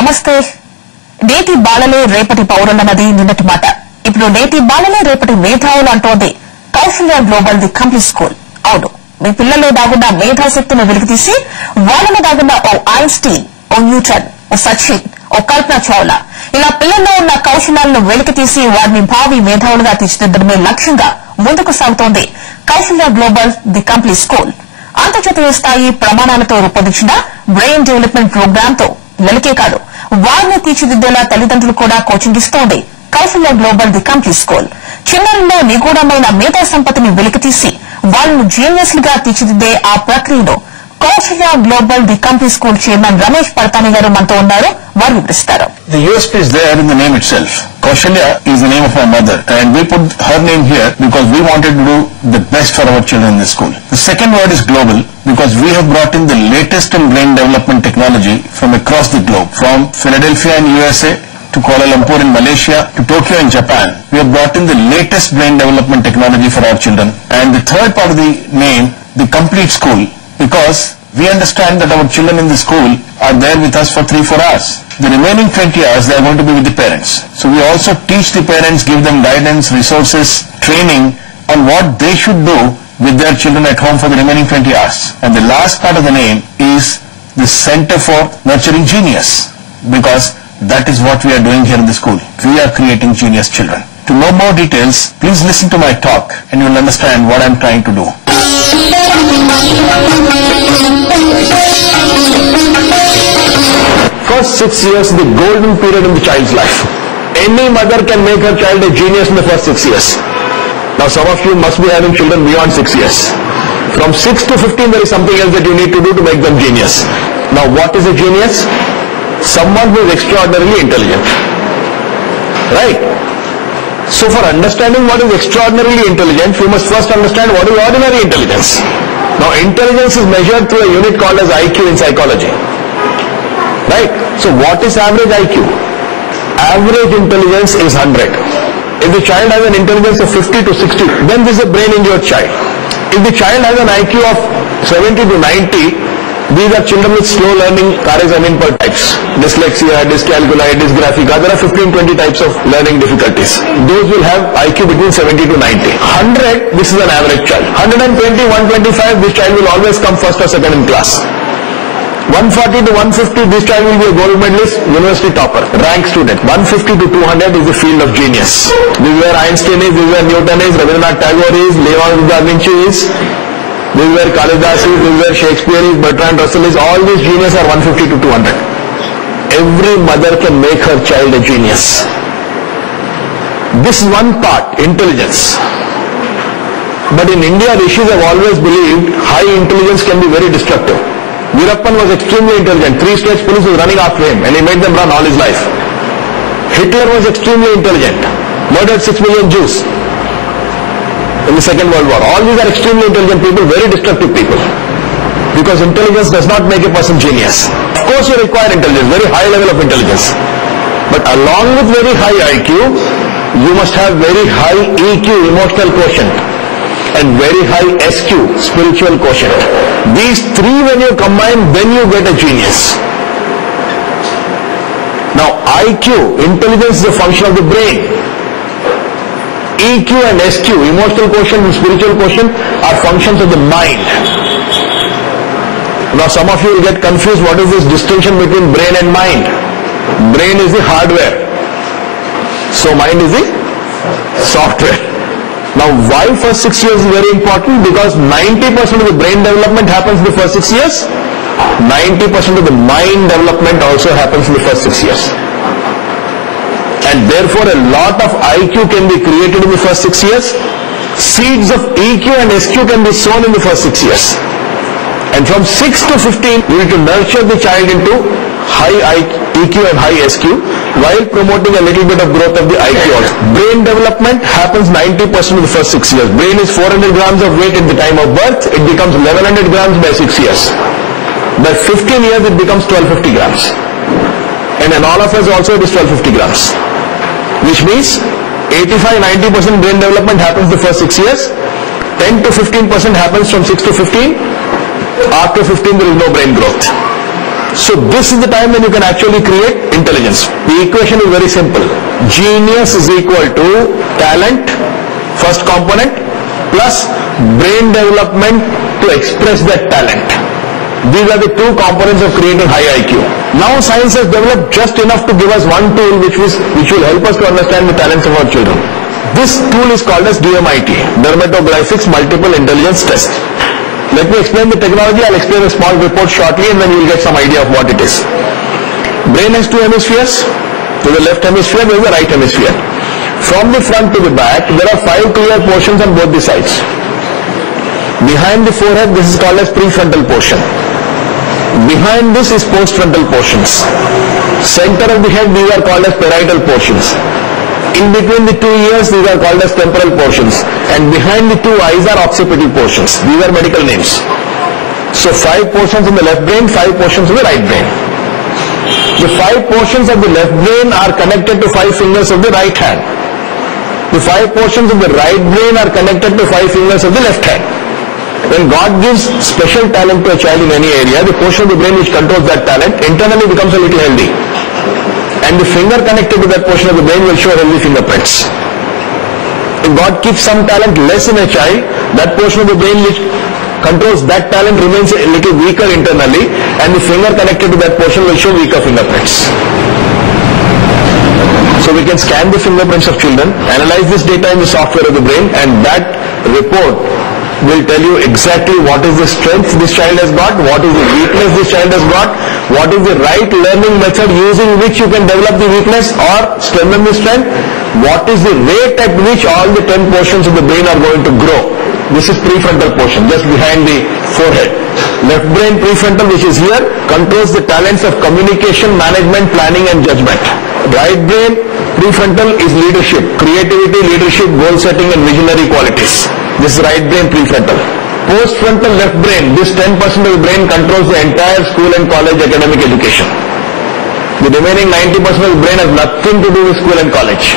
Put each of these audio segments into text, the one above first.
నమస్తే. నేటి బాలలే రేపటి పౌరులన్నది నిన్నటి మాట. ఇప్పుడు నేటి బాలలే రేపటి మేధావులు అంటోంది Kausalya global the complete school. అవును, మీ పిల్లల్లో దాగున్న మేధాశక్తిని వెలికితీసి వాళ్ళలో దాగున్న ఓ ఐన్స్టీన్, ఓ న్యూటన్, ఓ సచిన్, ఓ కల్పన చావ్లా ఇలా పిల్లల్లో ఉన్న కౌశల్యాలను వెలికితీసి వారిని భావి మేధావులుగా తీర్చిదిద్దడమే లక్ష్యంగా ముందుకు సాగుతోంది Kausalya global the complete school. అంతర్జాతీయ స్థాయి ప్రమాణాలతో రూపొందించిన బ్రెయిన్ డెవలప్మెంట్ ప్రోగ్రామ్ తో పిల్లలకే కాదు వారిని తీర్చిదిద్దేలా తల్లిదండ్రులు కూడా కోచింగ్ ఇస్తోంది Kaushalya global the complete school. చిన్నల్లో నిగూఢమైన మేధా సంపత్తిని వెలికితీసి వాళ్లను జీనియస్లుగా తీర్చిదిద్దే ఆ ప్రక్రియలో Kaushalya global the complete school chairman Ramesh Padatani గారు మనతో ఉన్నారు. వారు వివరిస్తారు. The USP is there in the name itself. Kaushalya is the name of my mother, and we put her name here because we wanted to do the best for our children in the school. The second word is global because we have brought in the latest in brain development technology from across the globe, from Philadelphia in USA to Kuala Lumpur in Malaysia to Tokyo in Japan. We have brought in the latest brain development technology for our children. And the third part of the name, the complete school, because we understand that our children in the school are there with us for 3-4 hours. The remaining 20 hours they are going to be with the parents. So we also teach the parents, give them guidance, resources, training on what they should do with their children at home for the remaining 20 hours. And the last part of the name is the Center for Nurturing Genius, because that is what we are doing here in the school. We are creating genius children. To know more details, please listen to my talk and you will understand what I am trying to do. First 6 years is the golden period in the child's life. Any mother can make her child a genius in the first 6 years. Now some of you must be having children beyond 6 years. From 6 to 15 there is something else that you need to do to make them genius. Now what is a genius? Someone who is extraordinarily intelligent. Right? So for understanding what is extraordinarily intelligent, you must first understand what is ordinary intelligence. Now intelligence is measured through a unit called as IQ in psychology. Right? So what is average IQ? Average intelligence is 100. If the child has an intelligence of 50 to 60, then this is a brain injured child. If the child has an IQ of 70 to 90, these are children with slow learning per types. Dyslexia, dyscalculia, dysgraphia. There are 15-20 types of learning difficulties. Those will have IQ between 70 to 90. 100, this is an average child. 120, 125, this child will always come first or second in class. 140 to 150, this child will be a gold medalist, university topper, rank student. 150 to 200 is the field of genius. This is where Einstein is, this is where Newton is, Rabindranath Tagore is, Leonardo da Vinci is. This is where Kalidas is, this is where Shakespeare is, Bertrand Russell is. All these genius are 150 to 200. Every mother can make her child a genius. This is one part, intelligence. But in India, rishis have always believed high intelligence can be very destructive. Veerappan was extremely intelligent. 3 states police was running after him and he made them run all his life. Hitler was extremely intelligent. Murdered 6 million Jews in the Second World War. All these are extremely intelligent people, very destructive people. Because intelligence does not make a person genius. Of course you require intelligence, very high level of intelligence. But along with very high IQ, you must have very high EQ, emotional quotient, and very high SQ, spiritual quotient. These 3 when you combine, then you get a genius. Now IQ, intelligence is a function of the brain. EQ and SQ, emotional quotient and spiritual quotient, are functions of the mind. Now some of you will get confused, what is this distinction between brain and mind? Brain is the hardware, so mind is the software. Now why first 6 years is very important? Because 90% of the brain development happens in the first 6 years. 90% of the mind development also happens in the first 6 years. And therefore a lot of IQ can be created in the first 6 years. Seeds of EQ and SQ can be sown in the first 6 years. And from 6 to 15, we need to nurture the child into high EQ and high SQ while promoting a little bit of growth of the IQ also. Brain development happens 90% in the first 6 years. Brain is 400 grams of weight at the time of birth. It becomes 1100 grams by 6 years. By 15 years, it becomes 1250 grams. And in all of us also it is 1250 grams. Which means 85-90% brain development happens the first 6 years. 10 to 15% happens from 6 to 15. After 15 there is no brain growth. So this is the time when you can actually create intelligence. The equation is very simple. Genius is equal to talent, first component, plus brain development to express that talent. These are the two components of creating high IQ. Now science has developed just enough to give us one tool which will help us to understand the talents of our children. This tool is called as DMIT, Dermatoglyphics Multiple Intelligence Test. Let me explain the technology. I'll explain a small report shortly and then you will get some idea of what it is. Brain has two hemispheres. To the left hemisphere, there is the right hemisphere. From the front to the back, there are 5 clear portions on both the sides. Behind the forehead, this is called as prefrontal portion. Behind this is postfrontal portions. Center of the head, these are called as parietal portions. In between the 2 ears, these are called as temporal portions. And behind the 2 eyes are occipital portions. These are medical names. So 5 portions in the left brain, 5 portions in the right brain. The 5 portions of the left brain are connected to 5 fingers of the right hand. The 5 portions of the right brain are connected to 5 fingers of the left hand. When God gives special talent to a child in any area, the portion of the brain which controls that talent internally becomes a little healthy. And the finger connected to that portion of the brain will show healthy fingerprints. If God keeps some talent less in a child, that portion of the brain which controls that talent remains a little weaker internally, and the finger connected to that portion will show weaker fingerprints. So we can scan the fingerprints of children, analyze this data in the software of the brain, and that report will tell you exactly what is the strength this child has got, what is the weakness this child has got, what is the right learning method using which you can develop the weakness or strengthen the strength, what is the rate at which all the 10 portions of the brain are going to grow. This is prefrontal portion, just behind the forehead. Left brain prefrontal, which is here, controls the talents of communication, management, planning and judgment. Right brain prefrontal is leadership, creativity, leadership, goal setting and visionary qualities. This is right brain prefrontal. Postfrontal left brain, this 10% of the brain controls the entire school and college academic education. The remaining 90% of the brain has nothing to do with school and college.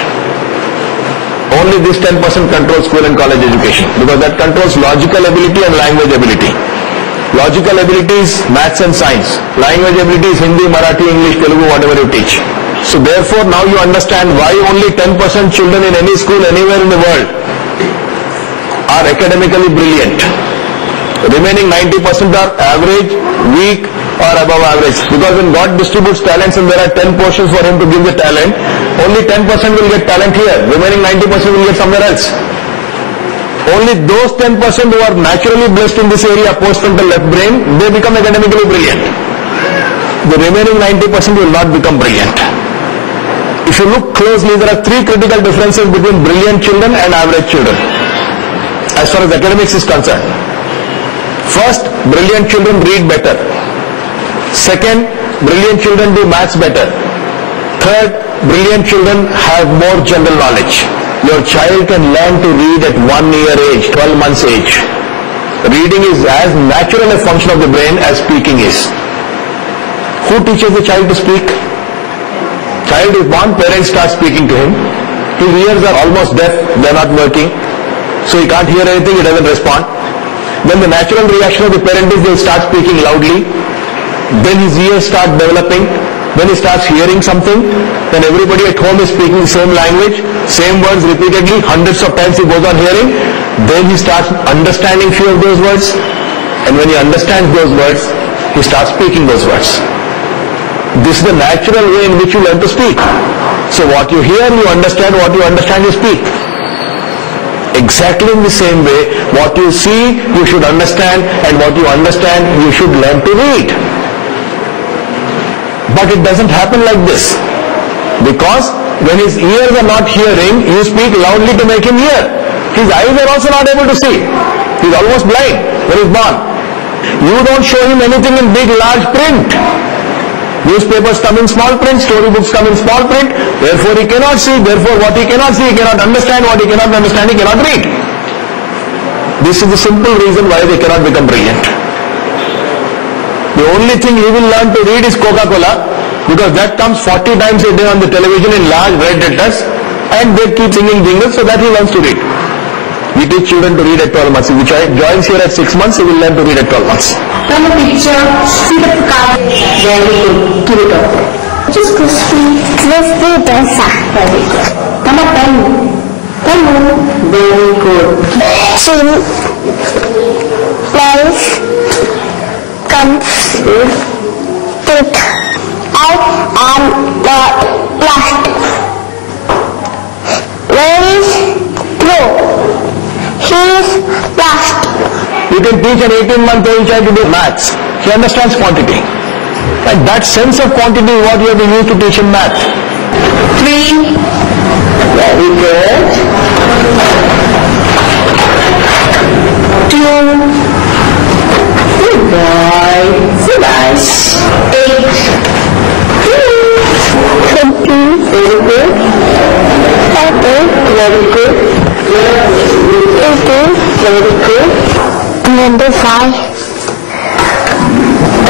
Only this 10% controls school and college education, because that controls logical ability and language ability. Logical ability is maths and science. Language ability is Hindi, Marathi, English, Telugu, whatever you teach. So therefore now you understand why only 10% children in any school anywhere in the world are academically brilliant. Remaining 90% are average, weak or above average. Because when God distributes talents and there are 10 portions for Him to give the talent, only 10% will get talent here. Remaining 90% will get somewhere else. Only those 10% who are naturally blessed in this area, postfrontal left brain, they become academically brilliant. The remaining 90% will not become brilliant. If you look closely, there are 3 critical differences between brilliant children and average children, as far as academics is concerned. First, brilliant children read better. Second, brilliant children do maths better. Third, brilliant children have more general knowledge. Your child can learn to read at 1 year age, 12 months age. Reading is as natural a function of the brain as speaking is. Who teaches the child to speak? Child is born, parents start speaking to him. His ears are almost deaf, they are not working. So he can't hear anything, he doesn't respond. Then the natural reaction of the parent is they start speaking loudly. Then his ears start developing. When he starts hearing something, then everybody at home is speaking the same language, same words repeatedly, hundreds of times he goes on hearing. Then he starts understanding few of those words. And when he understands those words, he starts speaking those words. This is the natural way in which you learn to speak. So what you hear, you understand. What you understand, you speak. Exactly in the same way, what you see, you should understand, and what you understand, you should learn to read. But it doesn't happen like this. Because when his ears are not hearing, you speak loudly to make him hear. His eyes are also not able to see. He's almost blind when he's born. You don't show him anything in big, large print. Newspapers come in small print, storybooks come in small print, therefore he cannot see, therefore what he cannot see, he cannot understand, what he cannot understand, he cannot read. This is the simple reason why they cannot become brilliant. The only thing he will learn to read is Coca-Cola, because that comes 40 times a day on the television in large red letters, and they keep singing jingles, so that he learns to read. The We teach children to read at 12 months. If the child joins here at 6 months, he will learn to read at 12 months. From the picture, see the card. Very good. Give it up. Just crispy. Crispy dosa. Very good. Come on, pen. Very good. Chin, knife, comes, tooth, out and last. Where is Pro? He is last. You can teach an 18-month-old child to do maths. He understands quantity. And that sense of quantity is what you have to use to teach him math. 3. Very good. 2. Good boy. So nice. 8. 20, Very good. 30, Very good. 80, Very good. 25,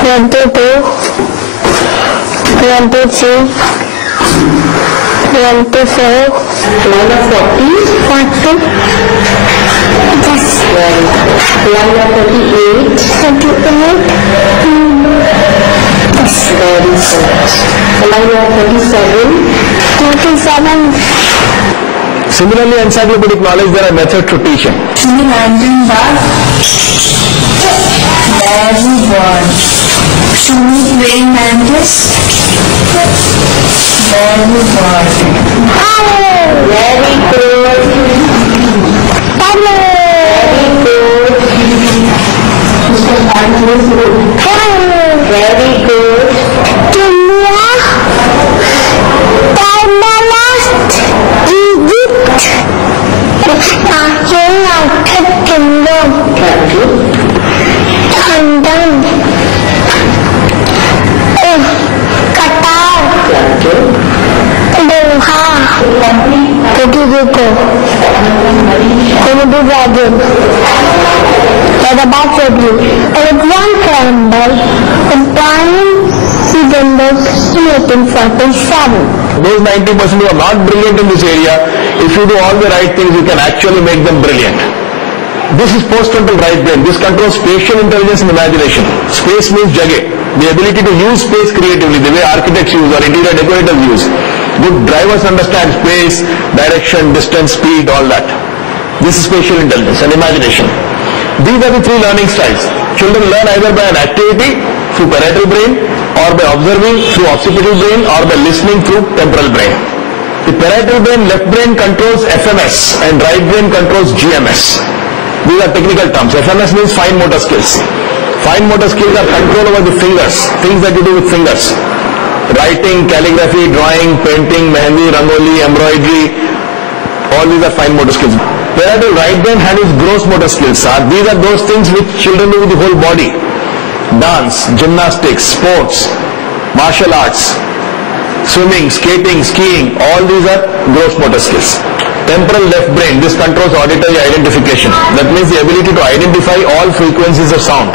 22, 23, 24, 40. 40, just Very good. 38. 38, Very good. 37. 37, Similarly, encyclopedic knowledge, there are methods to teach him. Very good. Two praying mantis. Very good. Very good. Very good. Those 90% who are not brilliant in this area, if you do all the right things, you can actually make them brilliant. This is postfrontal right brain. This controls spatial intelligence and imagination. Space means jagge, the ability to use space creatively, the way architects use or interior decorators use. Good drivers understand space, direction, distance, speed, all that. This is spatial intelligence and imagination. These are the three learning styles. Children learn either by an activity through parietal brain, or by observing through occipital brain, or by listening through temporal brain. The parietal brain, left brain controls FMS and right brain controls GMS. These are technical terms. FMS means fine motor skills. Fine motor skills are control over the fingers, things that you do with fingers. Writing, calligraphy, drawing, painting, mehendi, rangoli, embroidery, all these are fine motor skills. Parietal right brain handles gross motor skills. These are those things which children do with the whole body. Dance, gymnastics, sports, martial arts, swimming, skating, skiing, all these are gross motor skills. Temporal left brain, this controls auditory identification. That means the ability to identify all frequencies of sound.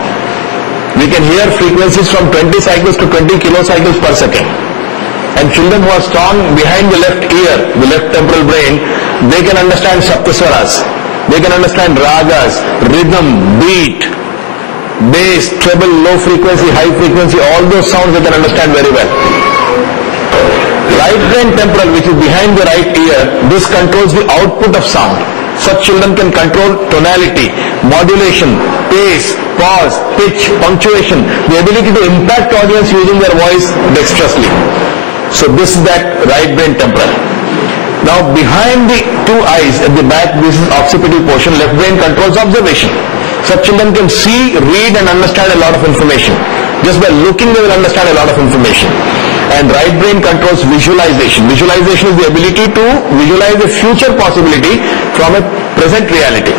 We can hear frequencies from 20 cycles to 20 kilocycles per second. And children who are strong behind the left ear, the left temporal brain, they can understand saptaswaras. They can understand ragas, rhythm, beat, bass, treble, low frequency, high frequency, all those sounds they can understand very well. Right brain temporal, which is behind the right ear, this controls the output of sound. Such children can control tonality, modulation, pace, pause, pitch, punctuation, the ability to impact audience using their voice dexterously. So this is that right brain temporal. Now behind the two eyes at the back, this is occipital portion, left brain controls observation. Such children can see, read and understand a lot of information. Just by looking they will understand a lot of information. And right brain controls visualization. Visualization is the ability to visualize a future possibility from a present reality.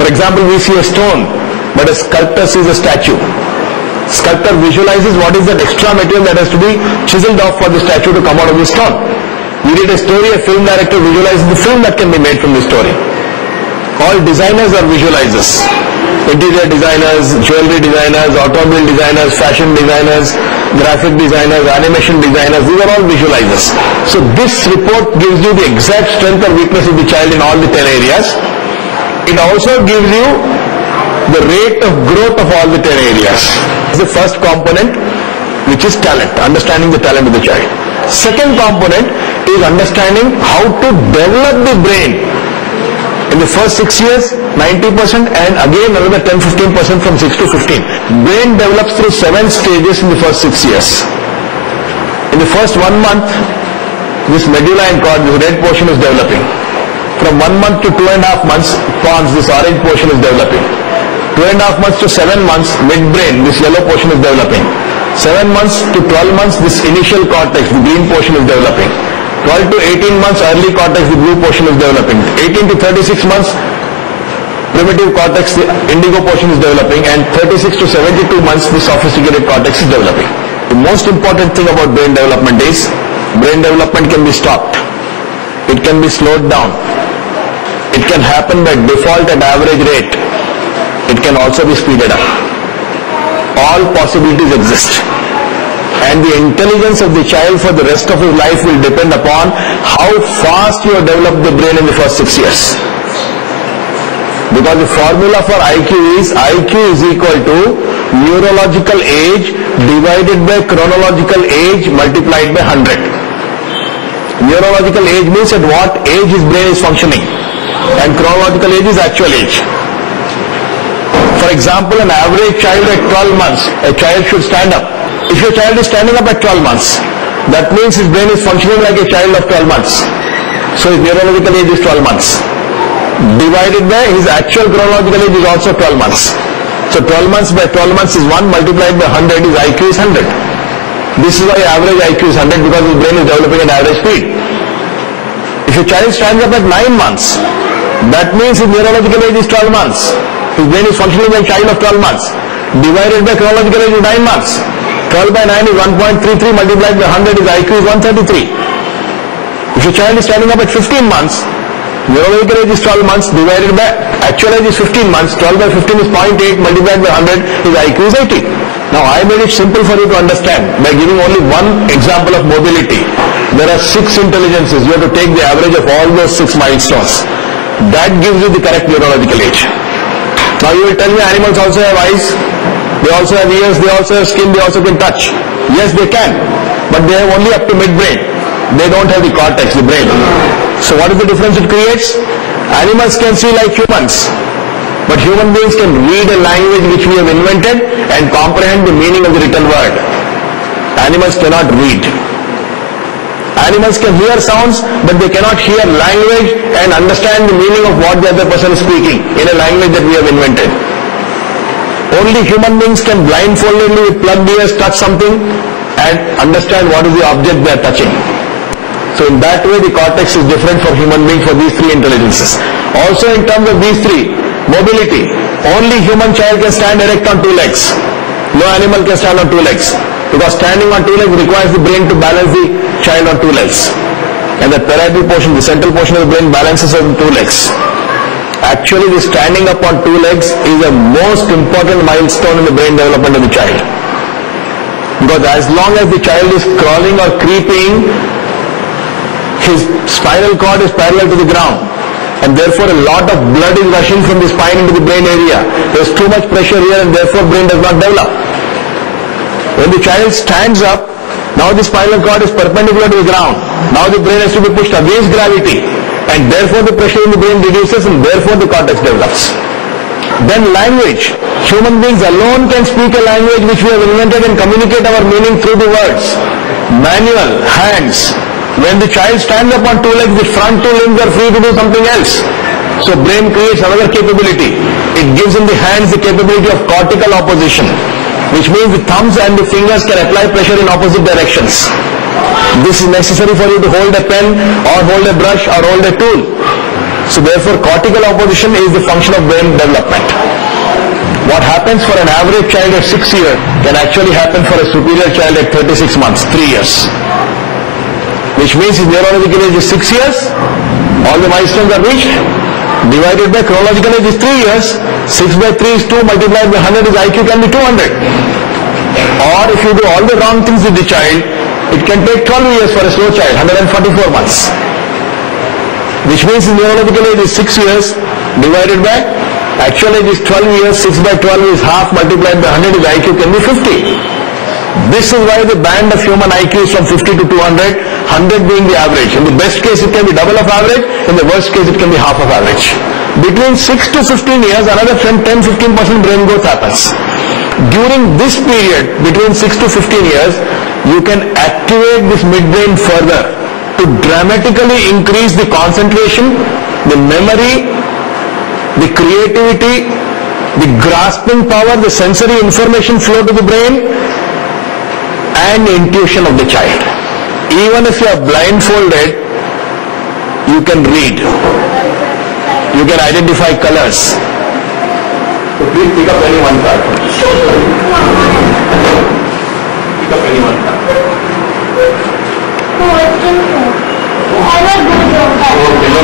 For example, we see a stone, but a sculptor sees a statue. Sculptor visualizes what is that extra material that has to be chiseled off for the statue to come out of the stone. We read a story, a film director visualizes the film that can be made from the story. All designers are visualizers. Interior designers, jewelry designers, automobile designers, fashion designers, graphic designers, animation designers, these are all visualizers. So this report gives you the exact strength or weakness of the child in all the 10 areas. It also gives you the rate of growth of all the 10 areas. It's the first component, which is talent, understanding the talent of the child. Second component is understanding how to develop the brain. In the first 6 years, 90%, and again another 10-15% from 6 to 15. Brain develops through 7 stages in the first 6 years. In the first 1 month, this medulla and cortex, this red portion is developing. From 1 month to 2.5 months, pons, this orange portion is developing. 2.5 months to 7 months, midbrain, this yellow portion is developing. 7 months to 12 months, this initial cortex, the green portion is developing. 12 to 18 months, early cortex, the blue portion is developing. 18 to 36 months, primitive cortex, the indigo portion is developing. And 36 to 72 months, the sophisticated cortex is developing. The most important thing about brain development is, brain development can be stopped. It can be slowed down. It can happen by default at average rate. It can also be speeded up. All possibilities exist. And the intelligence of the child for the rest of his life will depend upon how fast you have developed the brain in the first 6 years. Because the formula for IQ is equal to neurological age divided by chronological age multiplied by 100. Neurological age means at what age his brain is functioning, and chronological age is actual age. For example, an average child at 12 months, a child should stand up. If your child is standing up at 12 months, that means his brain is functioning like a child of 12 months. So his neurological age is 12 months. Divided by his actual chronological age is also 12 months. So 12 months by 12 months is 1, multiplied by 100, his IQ is 100. This is why average IQ is 100, because his brain is developing at average speed. If a child stands up at 9 months, that means his neurological age is 12 months. His brain is functioning like a child of 12 months. Divided by chronological age is 9 months. 12 by 9 is 1.33, multiplied by 100, his IQ is 133. If a child is standing up at 15 months, neurological age is 12 months, divided by actual age is 15 months, 12 by 15 is 0.8, multiplied by 100, his IQ is 80. Now I made it simple for you to understand by giving only one example of mobility. There are 6 intelligences. You have to take the average of all those 6 milestones. That gives you the correct neurological age. Now you will tell me animals also have eyes, they also have ears, they also have skin, they also can touch. Yes, they can, but they have only up to midbrain. They don't have the cortex, the brain. So what is the difference it creates? Animals can see like humans, but human beings can read a language which we have invented and comprehend the meaning of the written word. Animals cannot read. Animals can hear sounds, but they cannot hear language and understand the meaning of what the other person is speaking in a language that we have invented. Only human beings can blindfoldedly with plugged ears touch something and understand what is the object they are touching. So in that way the cortex is different for human beings for these 3 intelligences. Also in terms of these 3, mobility, only human child can stand erect on 2 legs. No animal can stand on 2 legs. Because standing on 2 legs requires the brain to balance the child on 2 legs. And the parietal portion, the central portion of the brain balances on 2 legs. Actually, the standing up on 2 legs is the most important milestone in the brain development of the child. Because as long as the child is crawling or creeping, his spinal cord is parallel to the ground. And therefore a lot of blood is rushing from the spine into the brain area. There is too much pressure here and therefore brain does not develop. When the child stands up, now the spinal cord is perpendicular to the ground. Now the brain has to be pushed against gravity, and therefore the pressure in the brain reduces and therefore the cortex develops. Then language. Human beings alone can speak a language which we have invented and communicate our meaning through the words. Manual, hands. When the child stands up on 2 legs, the front 2 limbs are free to do something else. So brain creates another capability. It gives in the hands the capability of cortical opposition, which means the thumbs and the fingers can apply pressure in opposite directions. This is necessary for you to hold a pen or hold a brush or hold a tool. So therefore cortical opposition is the function of brain development. What happens for an average child at 6 years can actually happen for a superior child at 36 months, 3 years. Which means his neurological age is 6 years, all the milestones are reached, divided by chronological age is 3 years, 6 by 3 is 2, multiplied by 100, his IQ can be 200. Or if you do all the wrong things with the child, it can take 12 years for a slow child, 144 months. Which means his neurological age is 6 years, divided by, actually it is 12 years, 6 by 12 is half, multiplied by 100 is IQ can be 50. This is why the band of human IQ is from 50 to 200, 100 being the average. In the best case it can be double of average, in the worst case it can be half of average. Between 6 to 15 years, another 10-15% brain growth happens. During this period, between 6 to 15 years, you can activate this midbrain further to dramatically increase the concentration, the memory, the creativity, the grasping power, the sensory information flow to the brain, and the intuition of the child. Even if you are blindfolded, you can read. You can identify colors. So please pick up any one card. Pick up any one card. Okay, no.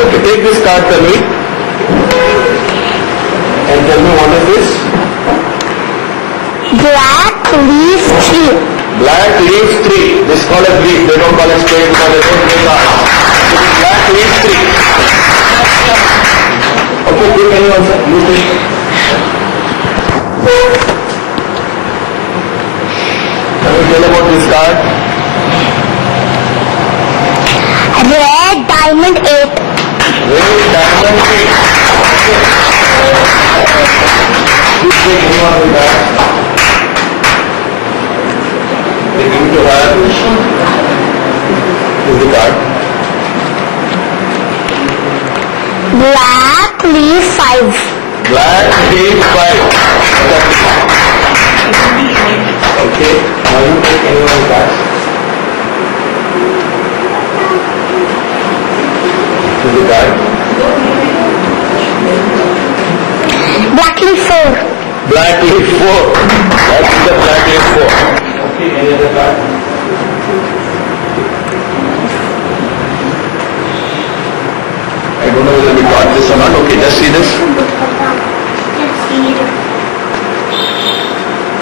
Okay, take this card, tell me. And tell me what is this? Black leaf tree. Black leaf tree. This is called a leaf. They don't call it spade because they don't play cards. This is black leaf tree. Okay, give anyone, sir. You take. Can you tell about this card? Red diamond 8. Red diamond 8. Please take anyone with that. They give it to her. This is the card. Black leaf 5. Black leaf 5. Okay, now you take anyone's cards. This is the card. Black leaf 4. Black leaf 4. That is the black leaf 4. Okay, any other card? I don't know whether we got this or not. Okay, just see this.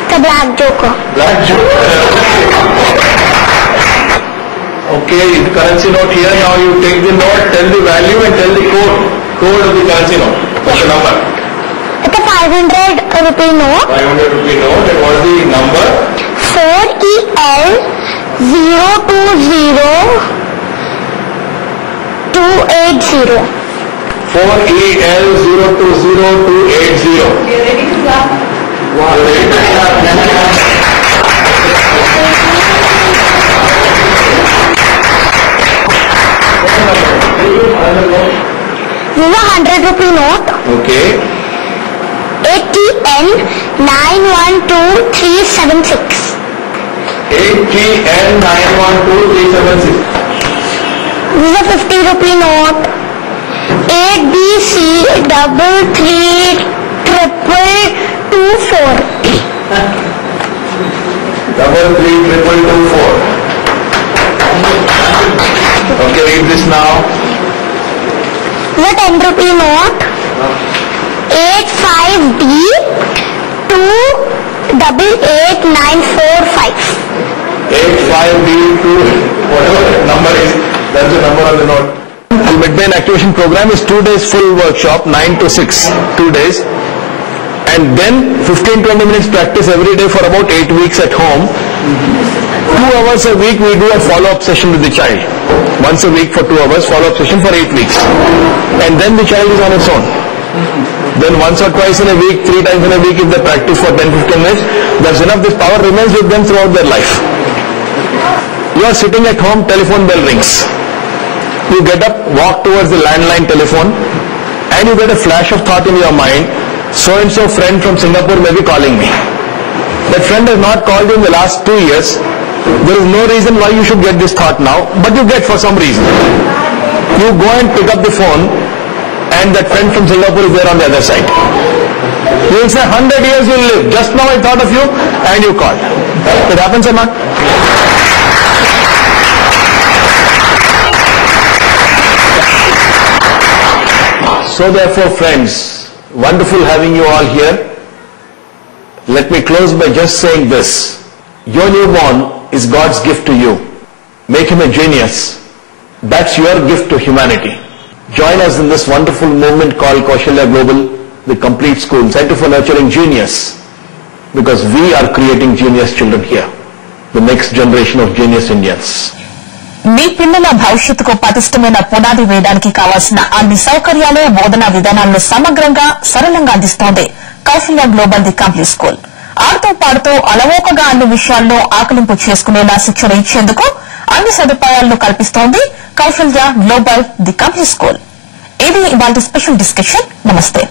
The black joker. Black joker. Okay, the currency note here. Now you take the note, tell the value and tell the code of the currency note. What's the number? It's a 500 rupee note. 500 rupee note. And what is the number? 4EL 020280. 4EL 020280. You're ready to clap? Wow. This is a 100 rupee note. Okay. ATN 912376. ATN 912376. This is a 50 rupee note. 8BC 333224. 333224. Okay, read this now. This is a 10 rupee note. 85D 288945. 85B2, whatever that number is, that's the number on the note. The midbrain activation program is 2 days full workshop, 9 to 6, 2 days. And then 15-20 minutes practice every day for about 8 weeks at home. 2 hours a week we do a follow-up session with the child. Once a week for 2 hours, follow-up session for 8 weeks. And then the child is on its own. Then once or twice in a week, 3 times in a week, if they practice for 10-15 minutes, that's enough. This power remains with them throughout their life. You are sitting at home, telephone bell rings. You get up, walk towards the landline telephone, and you get a flash of thought in your mind, so-and-so friend from Singapore may be calling me. That friend has not called you in the last 2 years. There is no reason why you should get this thought now, but you get for some reason. You go and pick up the phone, and that friend from Singapore is there on the other side. You will say, 100 years you will live. Just now I thought of you, and you called. It happens or not? So therefore, friends, wonderful having you all here. Let me close by just saying this. Your newborn is God's gift to you. Make him a genius. That's your gift to humanity. join us in this wonderful movement called Kaushalya Global, the Complete School, Center for Nurturing Genius, because we are creating genius children here, the next generation of genius Indians. మీ పిల్లల భవిష్యత్తుకు పటిష్టమైన పునాది వేయడానికి కావాల్సిన అన్ని సౌకర్యాలు బోధనా విధానాలను సమగ్రంగా సరళంగా అందిస్తోంది Kausalya global the complete school. ఆడుతూ పాడుతూ అలవోకగా అన్ని విషయాల్లో ఆకలింపు చేసుకునేలా శిక్షణ ఇచ్చేందుకు అన్ని సదుపాయాలను కల్పిస్తోంది Kaushalya global the complete school. ఇది ఇవాళ స్పెషల్ డిస్కషన్. నమస్తే.